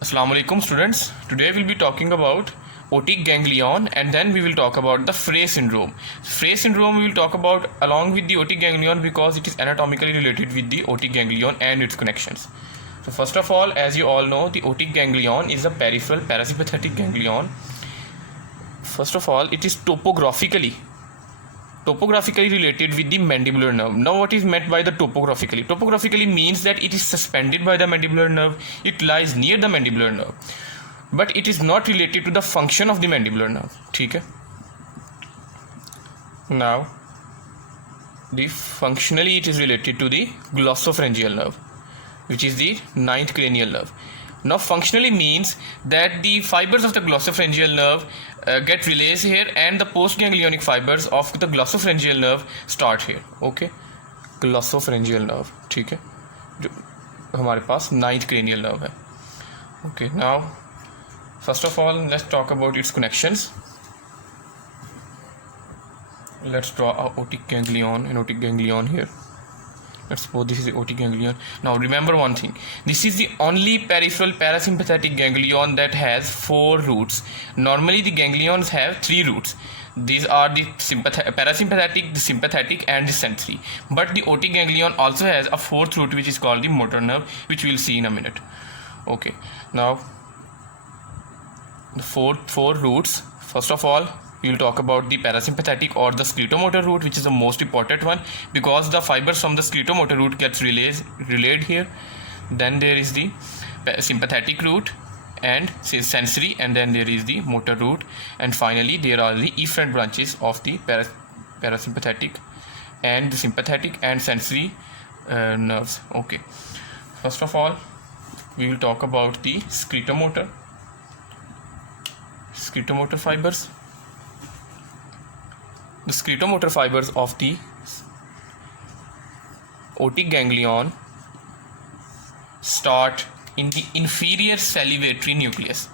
Assalamu alaikum students. Today we'll be talking about otic ganglion and then we will talk about the Frey syndrome. Frey syndrome we will talk about along with the otic ganglion because it is anatomically related with the otic ganglion and its connections. So first of all, as you all know, the otic ganglion is a peripheral parasympathetic ganglion. First of all, it is topographically related with the mandibular nerve. Now what is meant by the topographically? Topographically means that it is suspended by the mandibular nerve, it lies near the mandibular nerve, but it is not related to the function of the mandibular nerve. ठीक है. Now the functionally it is related to the glossopharyngeal nerve, which is the ninth cranial nerve. Now functionally means that the fibers of the glossopharyngeal nerve get released here and the postganglionic fibers of the glossopharyngeal nerve start here. Okay, glossopharyngeal nerve, ठीक है, जो हमारे पास ninth cranial nerve है. Okay, now first of all let's talk about its connections. Let's draw a otic ganglion and otic ganglion here. Let's suppose this is the otic ganglion. Now remember one thing, this is the only peripheral parasympathetic ganglion that has 4 roots. Normally the ganglions have 3 roots. These are the parasympathetic, the sympathetic and the sensory. But the otic ganglion also has a 4th root which is called the motor nerve, which we will see in a minute. Okay, now the four roots. First of all, we will talk about the parasympathetic or the scletomotor root, which is the most important one because the fibers from the scletomotor root gets relayed here. Then there is the sympathetic root and sensory, and then there is the motor root, and finally there are the efferent branches of the parasympathetic and the sympathetic and sensory nerves. Okay, first of all we will talk about the scletomotor fibers. The scletomotor fibers of the otic ganglion start in the inferior salivatory nucleus.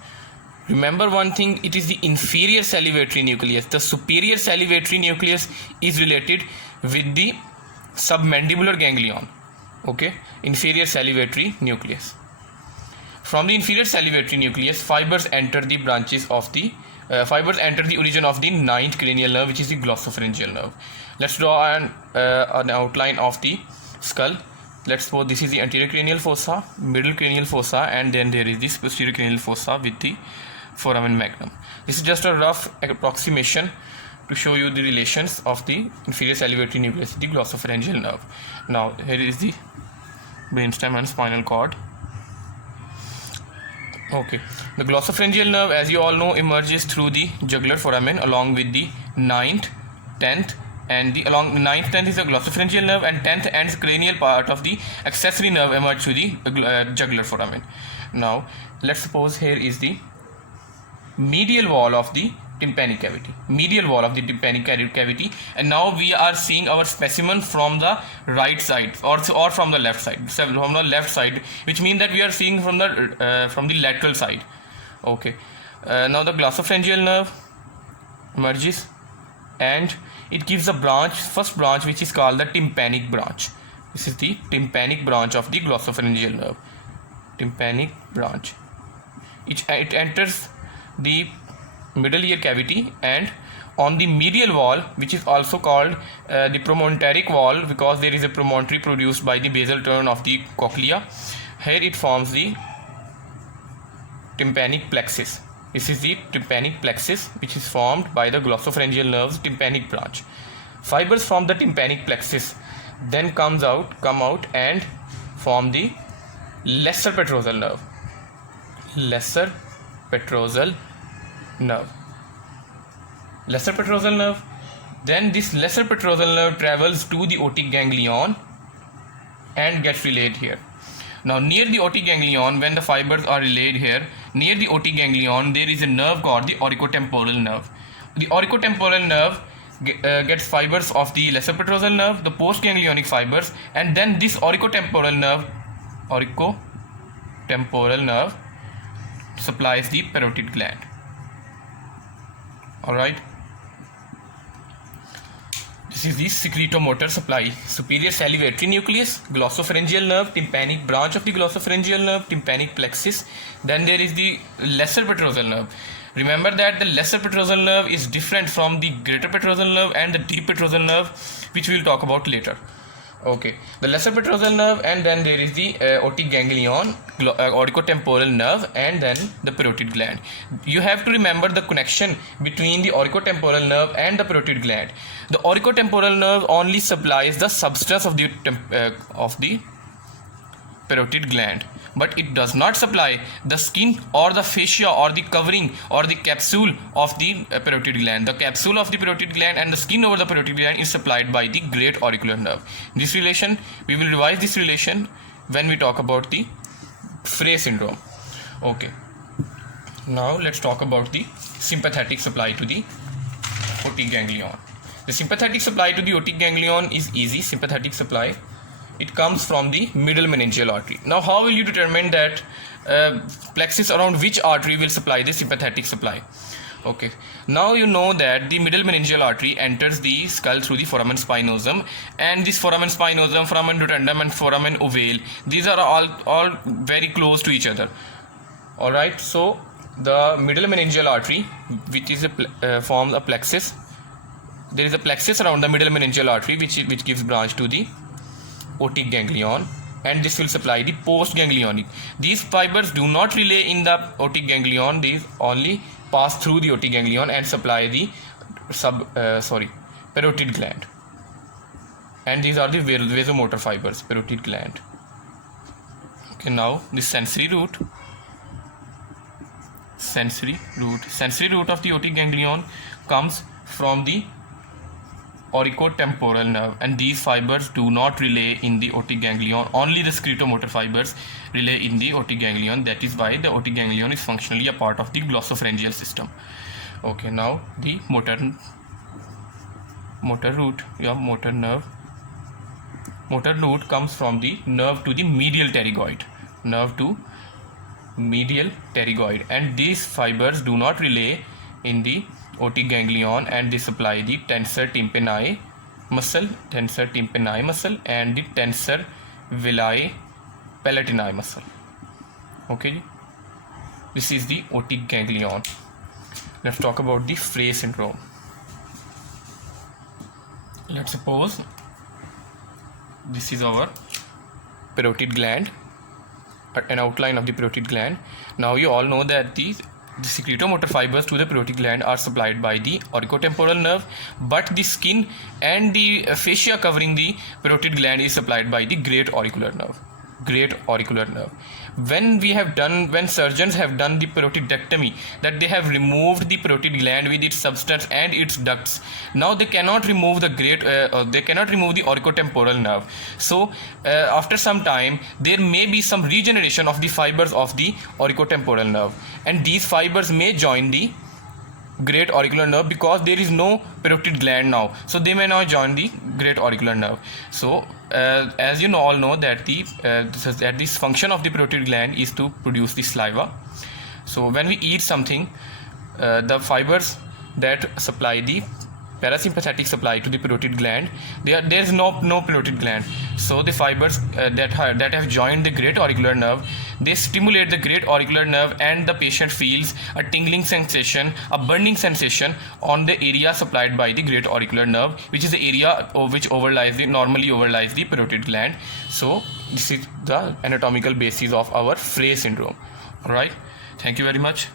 Remember one thing, it is the inferior salivatory nucleus. The superior salivatory nucleus is related with the submandibular ganglion. Okay, inferior salivatory nucleus. From the inferior salivatory nucleus, fibers enter the origin of the ninth cranial nerve, which is the glossopharyngeal nerve. Let's draw an outline of the skull. Let's suppose this is the anterior cranial fossa, middle cranial fossa, and then there is this posterior cranial fossa with the foramen magnum. This is just a rough approximation to show you the relations of the inferior salivatory nucleus, the glossopharyngeal nerve. Now here is the brainstem and spinal cord. Okay, the glossopharyngeal nerve, as you all know, emerges through the jugular foramen along with the 9th, 10th, and along the 9th, 10th is the glossopharyngeal nerve, and 10th and cranial part of the accessory nerve emerge through the jugular foramen. Now let's suppose here is the medial wall of the tympanic cavity, and now we are seeing our specimen from the right side or from the left side, which means that we are seeing from the lateral side. Okay, now the glossopharyngeal nerve emerges and it gives a first branch which is called the tympanic branch. This is the tympanic branch of the glossopharyngeal nerve. Tympanic branch, it enters the middle ear cavity, and on the medial wall, which is also called the promontoric wall because there is a promontory produced by the basal turn of the cochlea, here it forms the tympanic plexus. This is the tympanic plexus which is formed by the glossopharyngeal nerve's tympanic branch. Fibers from the tympanic plexus then come out and form the lesser petrosal nerve. Lesser petrosal nerve. Then this lesser petrosal nerve travels to the otic ganglion and gets relayed here. Now near the otic ganglion, when the fibers are relayed here, near the otic ganglion there is a nerve called the auriculotemporal nerve. The auriculotemporal nerve gets fibers of the lesser petrosal nerve, the postganglionic fibers, and then this auriculotemporal nerve supplies the parotid gland. Alright, This is the secretomotor supply. Superior salivatory nucleus, glossopharyngeal nerve, tympanic branch of the glossopharyngeal nerve, tympanic plexus. Then there is the lesser petrosal nerve. Remember that the lesser petrosal nerve is different from the greater petrosal nerve and the deep petrosal nerve, which we will talk about later. Okay, the lesser petrosal nerve, and then there is the otic ganglion, auriculotemporal nerve, and then the parotid gland. You have to remember the connection between the auriculotemporal nerve and the parotid gland. The auriculotemporal nerve only supplies the substance of the parotid gland, but it does not supply the skin or the fascia or the covering or the capsule of the parotid gland. The capsule of the parotid gland and the skin over the parotid gland is supplied by the great auricular nerve. This relation, we will revise this relation when we talk about the Frey syndrome. Okay, now let's talk about the sympathetic supply to the otic ganglion. The sympathetic supply to the otic ganglion is easy. Sympathetic supply, it comes from the middle meningeal artery. Now, how will you determine that plexus around which artery will supply the sympathetic supply? Okay, now you know that the middle meningeal artery enters the skull through the foramen spinosum, and this foramen spinosum, foramen rotundum, and foramen ovale, these are all very close to each other. All right, so the middle meningeal artery, which is forms a plexus. There is a plexus around the middle meningeal artery, which gives branch to the otic ganglion, and this will supply the postganglionic. These fibers do not relay in the otic ganglion; these only pass through the otic ganglion and supply the parotid gland. And these are the vasomotor fibers, parotid gland. Okay, now the sensory route. Sensory route of the otic ganglion comes from the auriculotemporal nerve, and these fibers do not relay in the otic ganglion. Only the secretomotor fibers relay in the otic ganglion. That is why the otic ganglion is functionally a part of the glossopharyngeal system. Okay, now the motor route, motor nerve. Motor route comes from the nerve to the medial pterygoid. And these fibers do not relay in the otic ganglion, and they supply the tensor tympani muscle and the tensor villi palatini muscle. Okay, this is the otic ganglion. Let's talk about the Frey syndrome. Let's suppose this is our parotid gland, an outline of the parotid gland. Now you all know that the secretomotor fibers to the parotid gland are supplied by the auriculotemporal nerve, but the skin and the fascia covering the parotid gland is supplied by the great auricular nerve. When surgeons have done the parotidectomy, that they have removed the parotid gland with its substance and its ducts. Now they cannot remove the auriculotemporal nerve. So after some time, there may be some regeneration of the fibers of the auriculotemporal nerve, and these fibers may join the great auricular nerve because there is no parotid gland now, so they may not join the great auricular nerve. So as you all know that this function of the parotid gland is to produce the saliva. So when we eat something, the fibers that supply the parasympathetic supply to the parotid gland, there is no parotid gland. So the fibers that have joined the great auricular nerve, they stimulate the great auricular nerve, and the patient feels a tingling sensation, a burning sensation on the area supplied by the great auricular nerve, which is the area which normally overlies the parotid gland. So this is the anatomical basis of our Frey syndrome. All right, thank you very much.